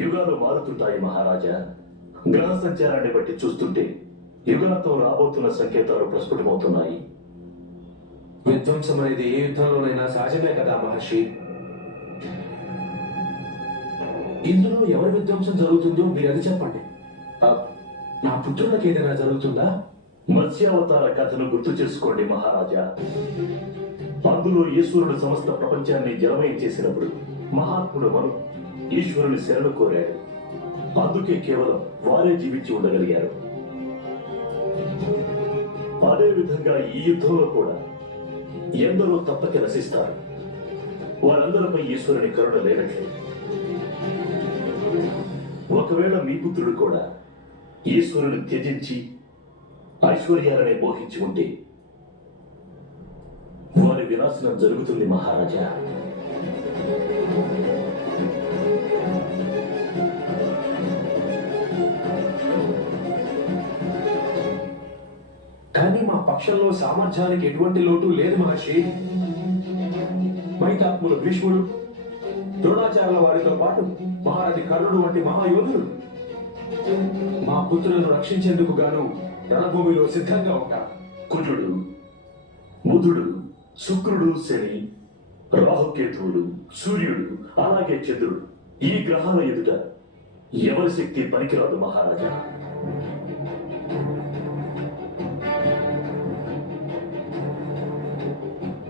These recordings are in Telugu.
యుగాలు మారుతుంటాయి మహారాజా. గ్రహ సంచారాన్ని బట్టి చూస్తుంటే యుగాంతం రాబోతున్న సంకేతాలు ప్రస్ఫుటమవుతున్నాయి. విధ్వంసం అనేది ఏ యుద్ధంలోనైనా సహజమే కదా మహర్షి. ఇందులో ఎవరి విధ్వంసం జరుగుతుందో మీరు అది చెప్పండి. నా పుత్రులకు ఏదైనా జరుగుతుందా? మత్స్యావతార కథను గుర్తు చేసుకోండి మహారాజా. అందులో ఈశ్వరుడు సమస్త ప్రపంచాన్ని జలమయం చేసినప్పుడు మహాత్ముడు మను ఈశ్వరుని శరణు కోరాడు. అందుకే కేవలం వారే జీవించి ఉండగలిగారు. అదే విధంగా ఈ యుద్ధంలో కూడా ఎందరో తప్పక నశిస్తారు. వారందరిపై ఈశ్వరుని కరుణ లేనట్లేదు. ఒకవేళ మీ పుత్రుడు కూడా ఈశ్వరుని త్యజించి ఐశ్వర్యాలనే మోహించి ఉంటే వారి వినాశనం జరుగుతుంది మహారాజా. కానీ మా పక్షంలో సామర్థ్యానికి ఎటువంటి లోటు లేదు మహర్షి. మైతాత్ములు భీష్ముడు, ద్రోణాచార్యుల వారితో పాటు మహారథి కర్ణుడు వంటి మహాయోధులు మా పుత్రులను రక్షించేందుకు గాను రణభూమిలో సిద్ధంగా ఉంటారు. కుజుడు, బుధుడు, శుక్రుడు, శని, రాహుకేతువులు, సూర్యుడు, అలాగే చంద్రుడు, ఈ గ్రహాల ఎదుట ఎవరి శక్తి పనికిరాదు మహారాజా.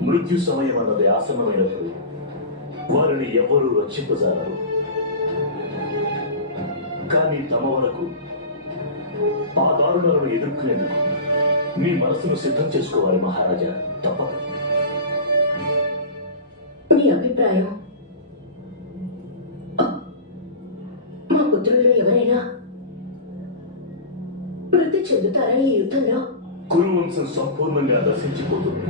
మృత్యు సమయం అన్నది ఆసన్నమైనప్పుడు వారిని ఎవ్వరూ రక్షింపజాలరు. కానీ తమ వరకు ఆ దారుణాలను ఎదుర్కొనేందుకు మీ మనసును సిద్ధం చేసుకోవాలి మహారాజా. తప్పదు. మీ అభిప్రాయం? మా పుత్రుల్లో ఎవరైనా మృతి చెందుతారా ఈ యుద్ధంలో? కురువంశం సంపూర్ణంగా నశించిపోతుంది.